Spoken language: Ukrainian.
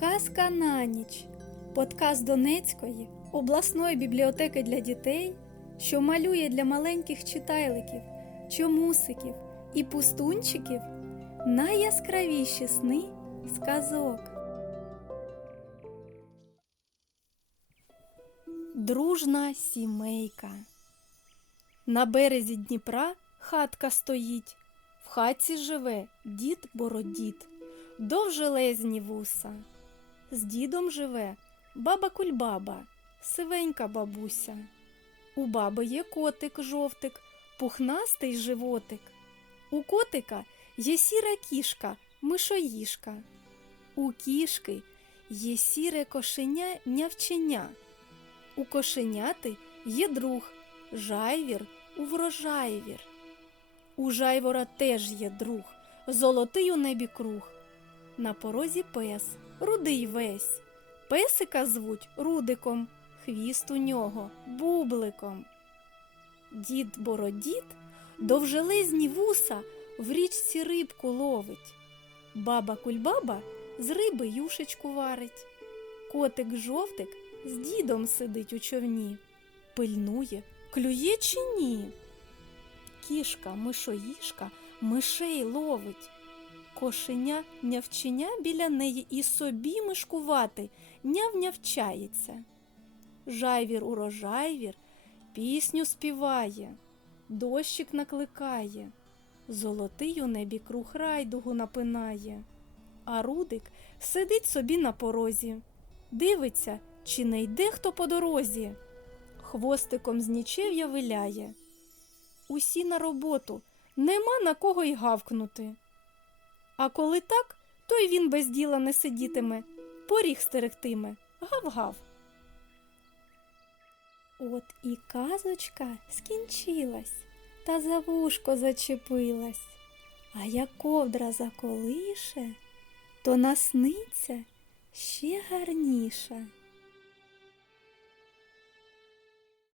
Казка на ніч. Подкаст Донецької обласної бібліотеки для дітей, що малює для маленьких читайликів, чомусиків і пустунчиків найяскравіші сни сказок. Дружна сімейка. На березі Дніпра хатка стоїть. В хатці живе дід Бородід, довжелезні вуса. З дідом живе баба Кульбаба, сивенька бабуся. У баби є котик жовтик, пухнастий животик. У котика є сіра кішка, мишоїшка. У кішки є сіре кошеня нявченя. У кошеняти є друг жайвір у врожайвір. У жайвора теж є друг, золотий у небі круг. На порозі пес, рудий весь. Песика звуть Рудиком, хвіст у нього бубликом. Дід Бородід довжелезні вуса в річці рибку ловить. Баба Кульбаба з риби юшечку варить. Котик жовтик з дідом сидить у човні. Пильнує, клює чи ні. Кішка, мишоїшка мишей ловить. Кошеня нявченя біля неї і собі мишкувати няв-нявчається. Жайвір урожайвір пісню співає, дощик накликає, золотий у небі круг райдугу напинає, а Рудик сидить собі на порозі, дивиться, чи не йде хто по дорозі. Хвостиком з нічев'я виляє. Усі на роботу, нема на кого й гавкнути. А коли так, то й він без діла не сидітиме, поріг стерегтиме, гав-гав. От і казочка скінчилась, та за вушко зачепилась, а як ковдра заколише, то насниться ще гарніше.